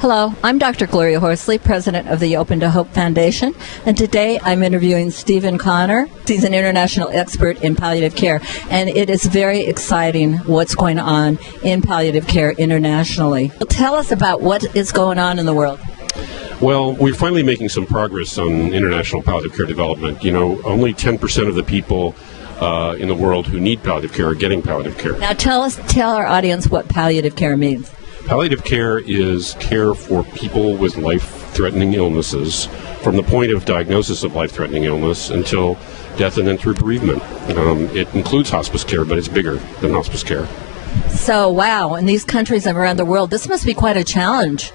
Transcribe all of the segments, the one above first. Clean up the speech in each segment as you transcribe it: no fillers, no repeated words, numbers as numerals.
Hello, I'm Dr. Gloria Horsley, president of the Open to Hope Foundation, and today I'm interviewing Stephen Connor. He's an international expert in palliative care, and it is very exciting what's going on in palliative care internationally. Tell us about what is going on in the world. Well, we're finally making some progress on international palliative care development. You know, only 10% of the people in the world who need palliative care are getting palliative care. Now tell our audience what palliative care means. Palliative care is care for people with life-threatening illnesses from the point of diagnosis of life-threatening illness until death and then through bereavement. It includes hospice care, but it's bigger than hospice care. So, wow, in these countries around the world, this must be quite a challenge.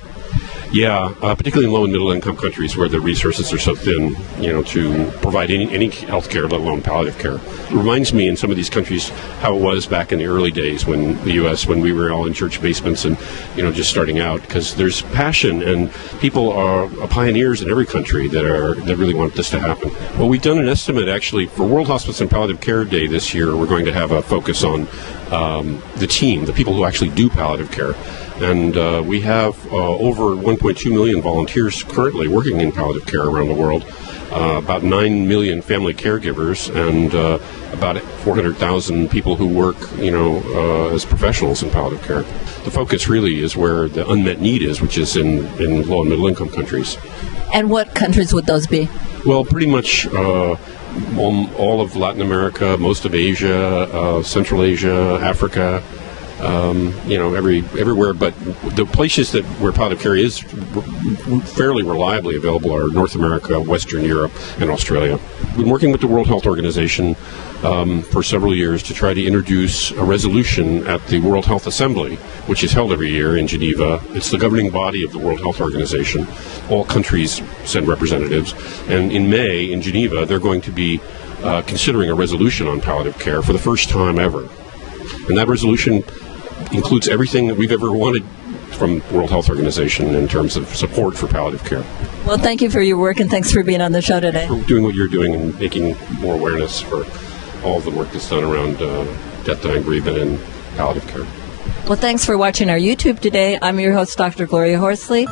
Yeah, particularly in low and middle income countries where the resources are so thin, to provide any health care, let alone palliative care. It reminds me in some of these countries how it was back in the early days when the U.S., when we were all in church basements and, just starting out, because there's passion and people are pioneers in every country that really want this to happen. Well, we've done an estimate actually for World Hospice and Palliative Care Day this year. We're going to have a focus on the team, the people who actually do palliative care. And we have over 1.2 million volunteers currently working in palliative care around the world, about 9 million family caregivers, and about 400,000 people who work, as professionals in palliative care. The focus really is where the unmet need is, which is in low and middle income countries. And what countries would those be? Well, pretty much all of Latin America, most of Asia, Central Asia, Africa. Everywhere, but the places where palliative care is fairly reliably available are North America, Western Europe, and Australia. We've been working with the World Health Organization for several years to try to introduce a resolution at the World Health Assembly, which is held every year in Geneva. It's the governing body of the World Health Organization. All countries send representatives, and in May in Geneva, they're going to be considering a resolution on palliative care for the first time ever. And that resolution includes everything that we've ever wanted from the World Health Organization in terms of support for palliative care. Well, thank you for your work, and thanks for being on the show today. For doing what you're doing and making more awareness for all of the work that's done around death, dying, bereavement, and palliative care. Well, thanks for watching our YouTube today. I'm your host, Dr. Gloria Horsley.